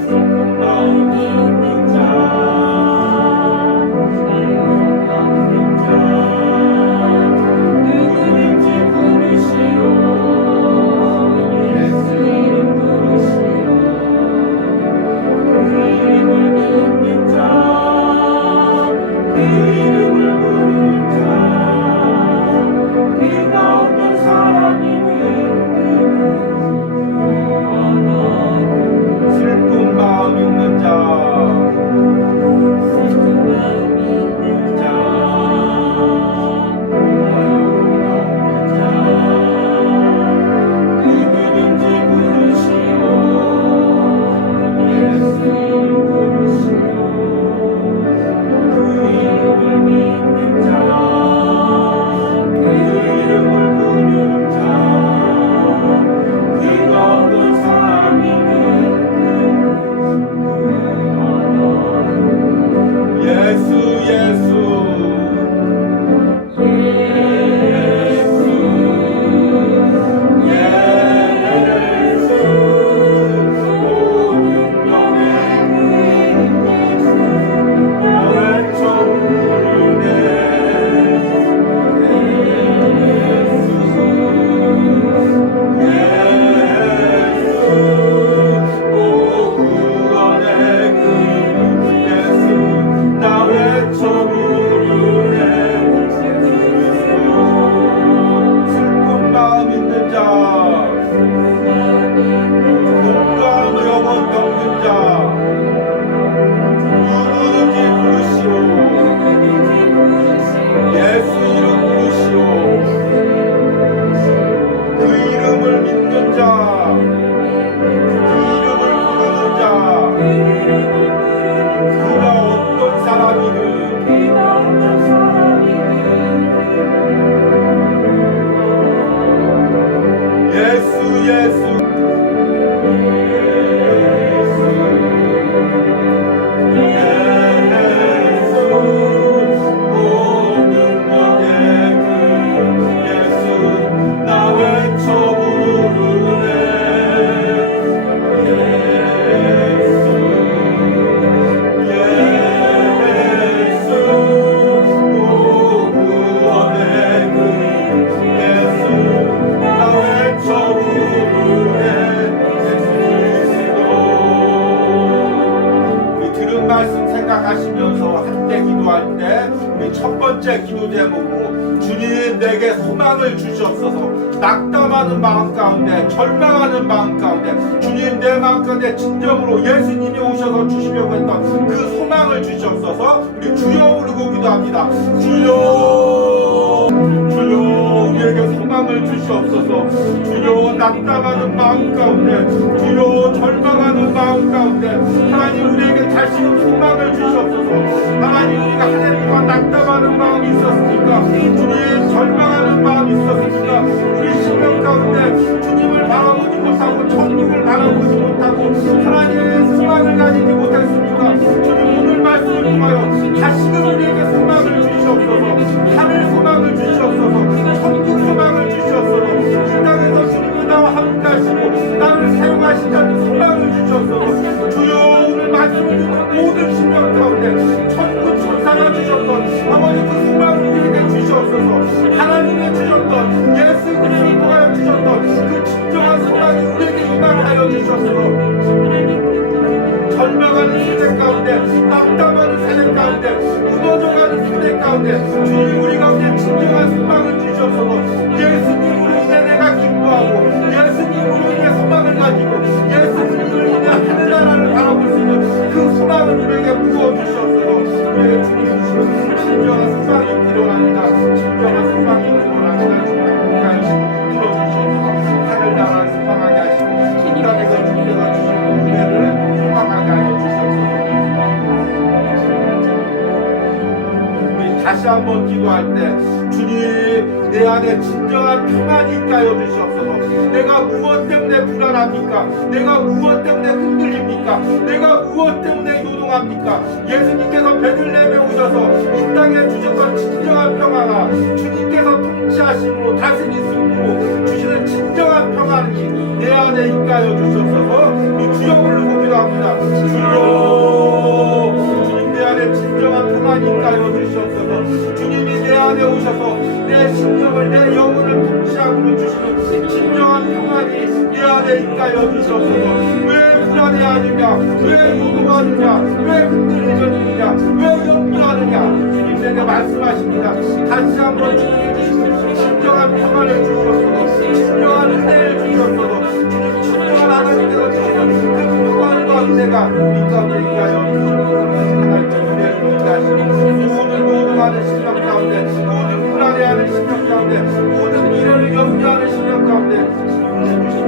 슬픈 마음 있는 자, 없는 자, 누구든지 부르시오. 예수 이름 부르시오. 그 이름을 믿는 자, 그 이름을 부르는 자, 네가 어떤 사람이든 슬픈 마음 있는 자, 슬픈 마음 있는 자, 누구든지 부르시오. 예수 이름 부르시오. 그 이름을 믿는 자, 그 이름을 부르는 자, 네가 어떤 사람이든 예수 예수 예수 예수 모든 영의 외쳐 부르네. 예수 오 구원의 그 이름 예수 나 외쳐 부르네. 슬픈 마음 있는 자, 공감의 영혼 겪는 자, 누구든지 부르시오. 예수 이름 부르시오. 그 이름을 믿는 자, 그 이름을 부르는 자, 그가 어떤 사람이든 예수 예수 예수 모든 영의 그 예수 나 외쳐 부르네. 예수 예수 오 구원의 그 예수 나 외쳐 부르네. 예수 그리스도 우리 들은 말씀 생각하시면서 함께 기도할 때 우리 첫 번째 기도 제목으로 주님 내게 소망을 주시옵소서. 낙담하는 마음 가운데, 절망하는 마음 가운데 주님 내 마음 가운데 진정으로 예수님이 오셔서 주시려고 했던 그 소망을 주시옵소서. 우리 주여 부르고 기도합니다. 주여 주여 우리에게 소망을 주시옵소서. 주여 낙담하는 마음 가운데, 주여 절망하는 마음 가운데 하나님 우리에게 다시금 소망을 주시옵소서. 하나님 우리가 한 해 동안 낙담하는 마음이 있었으니까, 주님 절망하는 마음이 있었으니까 우리 심령 가운데 주님을 바라보지 못하고 천국을 바라보지 못하고 하나님의 소망을 가지지 못했습니까? 주님 오늘 말씀을 통하여 다시금 우리에게 소망을 주시옵소서. 하늘 소망을 주시옵소서. 천국 소망을 주시옵소서. 이 땅에서 주님이 나와 함께 하시고 나를 사용하시자는 소망을 주시옵소서. 주여 오늘 말씀을 듣는 모든 심령 가운데 천국 천사가 주셨던 아버지 그 소망을 우리에게 주시옵소서. 하나님이 주셨던 예수 그리스도를 통하여 주셨던 그 진정한 소망이 우리에게 임하게 하여 주시옵소서. 세대 가운데, 낙담하는 세대 가운데, 무너져가는 세대 가운데 주님 우리 가운데 진정한 소망을 주셔서 예수님으로 인해 내가 기뻐하고 예수님으로 인해 소망을 가지고 예수님으로 인해 하늘나라를 바라볼 수 있는 그 소망을 우리에게 부어주셔서 우리에게 주님 주시는 진정한 소망이 필요합니다. 진정한 소망이 필요합니다. 주님 들어주셔서 하늘나라를 소망하게 하시고 이 땅에서 주님께서 주시는 은혜를 소망하게 하여 주셔서 우리 다시 한번 기도할 때 주님 내 안에 진정한 평안이 있게 하여 주시옵소서. 내가 무엇 때문에 불안합니까? 내가 무엇 때문에 흔들립니까? 내가 무엇 때문에 요동합니까? 예수님께서 베들레헴에 오셔서 이 땅에 주셨던 진정한 평안아 주님께서 통치하심으로 다스릴 수 있고 주시는 진정한 평안이 내 안에 있게 하여 주시옵소서. 이 주여 부르고 기도합니다. 주여 주님 내 안에 진정한 평안이 있게 하여 주시옵소서. 주님이 내 안에 오셔서 내 심령을 내 영혼을 통치하고 주시는 진정한 평안이 내 안에 있게 하여 주시옵소서. 왜 불안해하느냐? 왜 요동하느냐? 왜 흔들리느냐? 왜 염려하느냐? 주님 내게 말씀하십니다. 다시 한번 주님이 주시는 진정한 평안을 주시옵소서. 진정한 은혜를 주시옵소서. 주님 진정한 하나님께서 주시는 그 평안과 은혜가 우리 가운데 있게 하여 주시옵소서. 하나님의 은혜를 주시게 하시고 모든 요동하는 심령 가운데 모든 불안해하는 심령 가운데 모든 미래를 염려하는 심령 가운데 은혜 주시고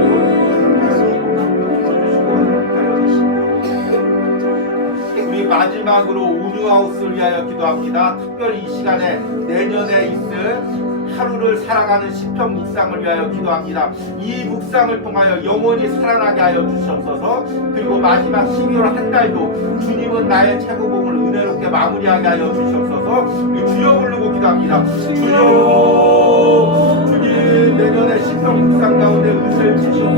우리 마지막으로 온유하우스를 위하여 기도합니다. 특별히 이 시간에 내년에 있을 하루를 살아가는 시편 묵상을 위하여 기도합니다. 이 묵상을 통하여 영원히 살아나게 하여 주시옵소서. 그리고 마지막 12월 한 달도 주님은 나의 최고봉을 은혜롭게 마무리하게 하여 주시옵소서. 주여 부르고 기도합니다. 주여 주님 내년에 시편 묵상 가운데 은혜를 주시옵소서.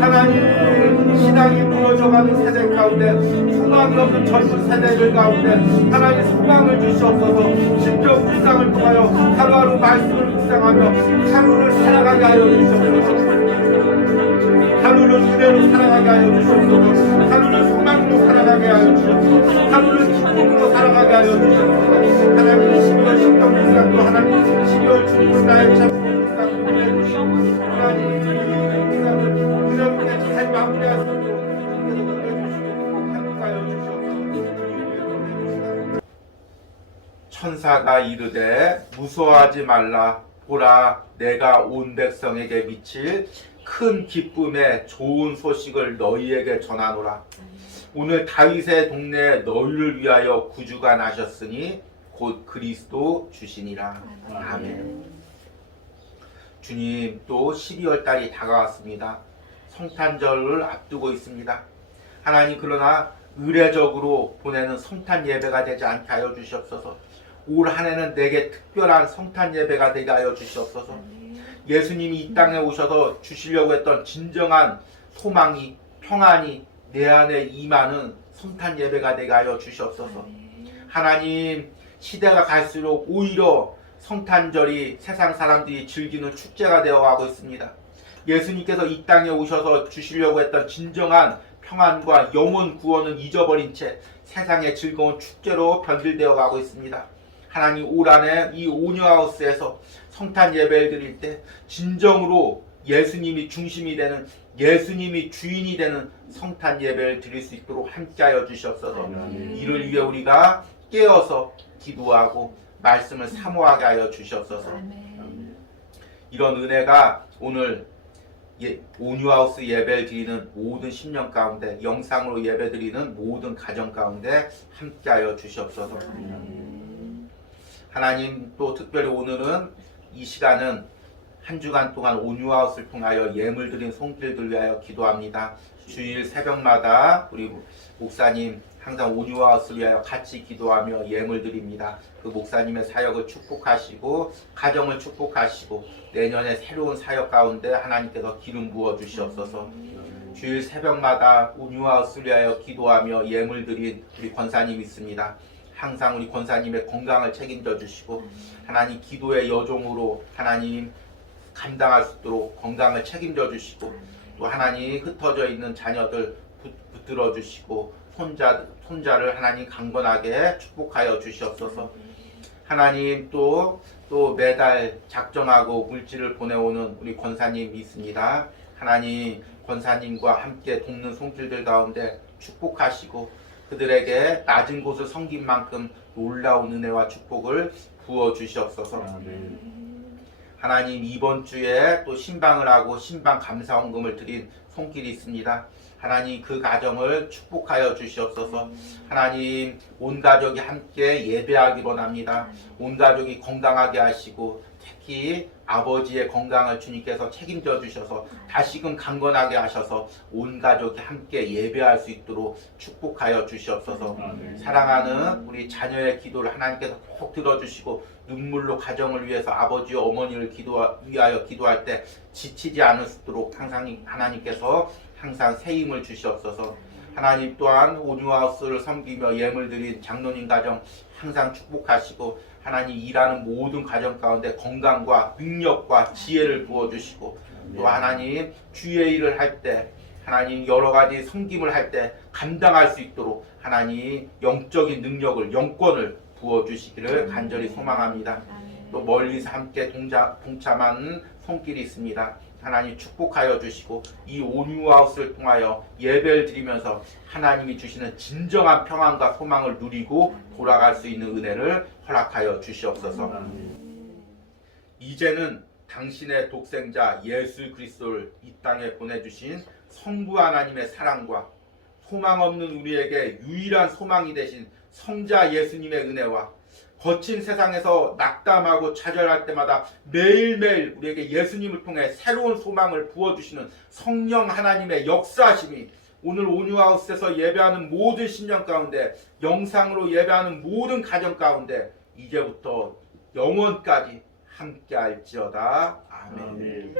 하나님 신앙이 무너져가는 세대 가운데 소망이 없는 젊은 세대들 가운데 하나님 소망을 주시옵소서. 시편 묵상을 통하여 하루하루 말씀을 묵상하며 하루를 살아가게 하여 주시옵소서. 하루를 은혜로 살아가게 하여 주시옵소서. 하루를 소망으로 살아가게 하여 주시옵소서. 하루를 기쁨으로 살아가게 하여 주시옵소서. 하나님 12월 시편 묵상도 하나님 12월 주님은 나의 참 묵상도 해주시옵소서. 하나님 이 묵상을 은혜롭게 잘 마무리하시고 천사가 이르되 무서워하지 말라. 보라 내가 온 백성에게 미칠 큰 기쁨의 좋은 소식을 너희에게 전하노라. 오늘 다윗의 동네에 너희를 위하여 구주가 나셨으니 곧 그리스도 주시니라. 아멘. 주님 또 12월 달이 다가왔습니다. 성탄절을 앞두고 있습니다. 하나님 그러나 의례적으로 보내는 성탄 예배가 되지 않게 하여 주시옵소서. 올 한 해는 내게 특별한 성탄 예배가 되게 하여 주시옵소서. 예수님이 이 땅에 오셔서 주시려고 했던 진정한 소망이 평안이 내 안에 임하는 성탄 예배가 되게 하여 주시옵소서. 하나님 시대가 갈수록 오히려 성탄절이 세상 사람들이 즐기는 축제가 되어가고 있습니다. 예수님께서 이 땅에 오셔서 주시려고 했던 진정한 평안과 영원 구원은 잊어버린 채 세상의 즐거운 축제로 변질되어 가고 있습니다. 하나님 올 한해 이 온유하우스에서 성탄 예배를 드릴 때 진정으로 예수님이 중심이 되는 예수님이 주인이 되는 성탄 예배를 드릴 수 있도록 함께하여 주시옵소서. 이를 위해 우리가 깨어서 기도하고 말씀을 사모하게 하여 주시옵소서. 이런 은혜가 오늘 온유하우스 예배를 드리는 모든 심령 가운데 영상으로 예배 드리는 모든 가정 가운데 함께하여 주시옵소서. 하나님 또 특별히 오늘은 이 시간은 한 주간 동안 온유하우스를 통하여 예물 드린 손길들 위하여 기도합니다. 주일 새벽마다 우리 목사님 항상 온유하우스를 위하여 같이 기도하며 예물 드립니다. 그 목사님의 사역을 축복하시고 가정을 축복하시고 내년에 새로운 사역 가운데 하나님께서 기름 부어 주시옵소서. 주일 새벽마다 온유하우스를 위하여 기도하며 예물 드린 우리 권사님 있습니다. 항상 우리 권사님의 건강을 책임져 주시고 하나님 기도의 여종으로 하나님 감당할 수 있도록 건강을 책임져 주시고 또 하나님 흩어져 있는 자녀들 붙들어 주시고 손자를 하나님 강건하게 축복하여 주시옵소서. 하나님 또 매달 작정하고 물질을 보내오는 우리 권사님 있습니다. 하나님 권사님과 함께 돕는 손길들 가운데 축복하시고 그들에게 낮은 곳을 섬긴 만큼 놀라운 은혜와 축복을 부어 주시옵소서. 하나님 이번 주에 또 신방을 하고 신방 감사원금을 드린 손길이 있습니다. 하나님 그 가정을 축복하여 주시옵소서. 하나님 온 가족이 함께 예배하기 원합니다. 온 가족이 건강하게 하시고 특히 아버지의 건강을 주님께서 책임져 주셔서 다시금 강건하게 하셔서 온 가족이 함께 예배할 수 있도록 축복하여 주시옵소서. 사랑하는 우리 자녀의 기도를 하나님께서 꼭 들어주시고 눈물로 가정을 위해서 아버지와 어머니를 위하여 기도할 때 지치지 않으시도록 항상 하나님께서 항상 새 힘을 주시옵소서. 하나님 또한 온유하우스를 섬기며 예물 드린 장로님 가정 항상 축복하시고 하나님 일하는 모든 가정 가운데 건강과 능력과 지혜를 부어주시고 또 하나님 주의 일을 할 때 하나님 여러 가지 섬김을 할 때 감당할 수 있도록 하나님 영적인 능력을 영권을 부어주시기를 간절히 소망합니다. 또 멀리서 함께 동참하는 손길이 있습니다. 하나님 축복하여 주시고 이 온유하우스를 통하여 예배를 드리면서 하나님이 주시는 진정한 평안과 소망을 누리고 돌아갈 수 있는 은혜를 허락하여 주시옵소서. 이제는 당신의 독생자 예수 그리스도를 이 땅에 보내주신 성부 하나님의 사랑과 소망 없는 우리에게 유일한 소망이 되신 성자 예수님의 은혜와 거친 세상에서 낙담하고 좌절할 때마다 매일매일 우리에게 예수님을 통해 새로운 소망을 부어주시는 성령 하나님의 역사하심이 오늘 온유하우스에서 예배하는 모든 신령 가운데 영상으로 예배하는 모든 가정 가운데 이제부터 영원까지 함께할지어다. 아멘.